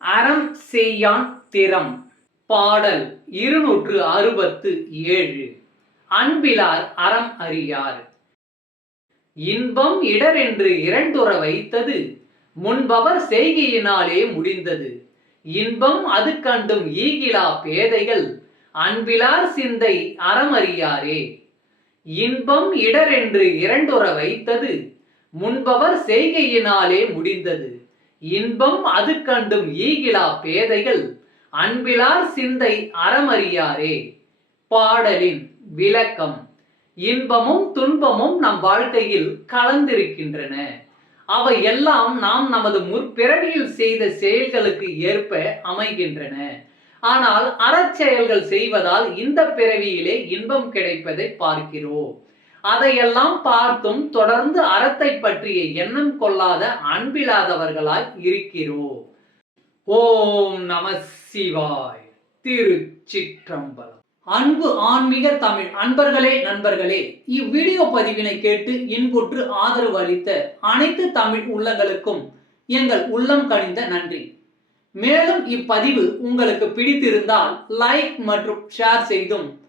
அறம் செய்யான் திறம். பாடல் இருநூற்று அறுபத்து ஏழு. அன்பிலார் அறம் அறியார். இன்பம் இடரென்று இரண்டுற வைத்தது. முன்பவர் செய்கையினாலே முடிந்தது. இன்பம் அது கண்டும் ஈகிலா பேதைகள். அன்பிலார் சிந்தை அறமறியாரே இன்பம் இடரென்று இரண்டுற வைத்தது. முன்பவர் செய்கையினாலே முடிந்தது. இன்பம் அது கண்டும் ஈகிலா பேதைகள். அன்பிலார் சிந்தை அறமறியாரே. பாடலின் விளக்கம். இன்பமும் துன்பமும் நம் வாழ்க்கையில் கலந்திருக்கின்றன. அவை எல்லாம் நாம் நமது முற்பிறவியில் செய்த செயல்களுக்கு ஏற்ப அமைகின்றன. ஆனால் அறச்செயல்கள் செய்வதால் இந்த பிறவியிலே இன்பம் கிடைப்பதை பார்க்கிறோம். அதையெல்லாம் பார்த்தும் தொடர்ந்து அறத்தை பற்றிய எண்ணம் கொள்ளாத அன்பில்லாதவர்களாய் இருக்கிறோம். ஓம் நம சிவாய். திருச்சிற்றம்பலம். அன்பு ஆன்மீக தமிழ் அன்பர்களே நண்பர்களே இவ்வீடியோ பதிவினை கேட்டு இன்புற்று ஆதரவு அளித்த அனைத்து தமிழ் உள்ளங்களுக்கும் எங்கள் உள்ளம் கனிந்த நன்றி. மேலும் இப்பதிவு உங்களுக்கு பிடித்திருந்தால் லைக் மற்றும் ஷேர் செய்தும்